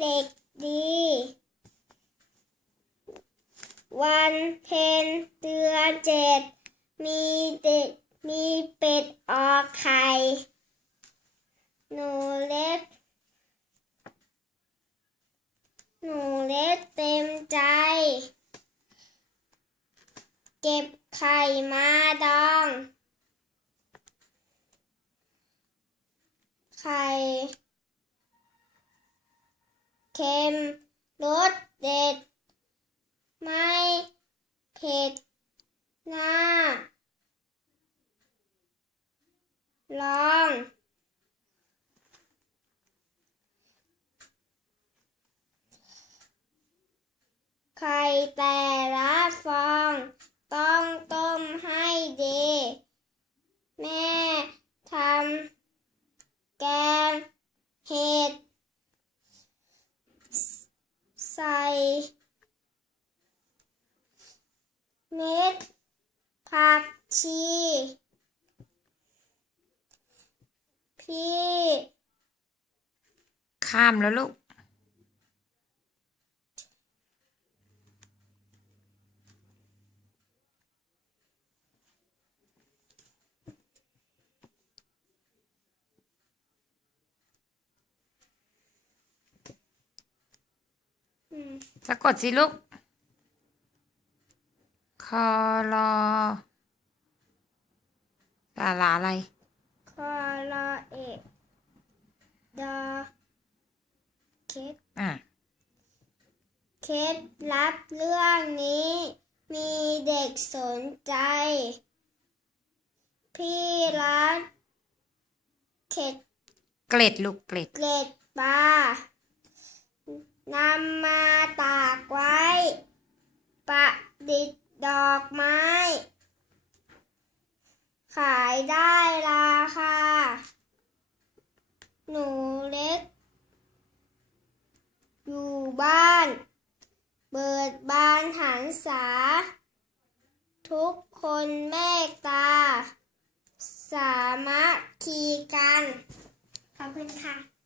เด็กดี วันเพ็ญเดือนเจ็ด มีเด็กมีเป็ดออกไข่ หนูเล็กหนูเล็กเต็มใจ เก็บไข่มาดอง ไข่ ค็มรสเด็ด ไม่เผ็ดหน่าลอง ไข่แต่ละฟอง ต้องต้มให้ดี แม่ทำแกงเห็ด ใส่ เม็ดผักชีพี่ข้ามแล้วลูก สะกดสิลูก คอรอสาระอะไร คอรอเอกดอเคสอะ เคล็ดลับเรื่องนี้ มีเด็กสนใจ พี่ร้านเข็ดเกล็ดลูกเกล็ด เกล็ดปลานำมาตากไว้ ประดิษฐ์ดอกไม้ ขายได้ราคา หนูเล็ก อยู่บ้าน เบิดบานหันษา ทุกคนเมตตา สามัคคีกัน ขอบคุณค่ะ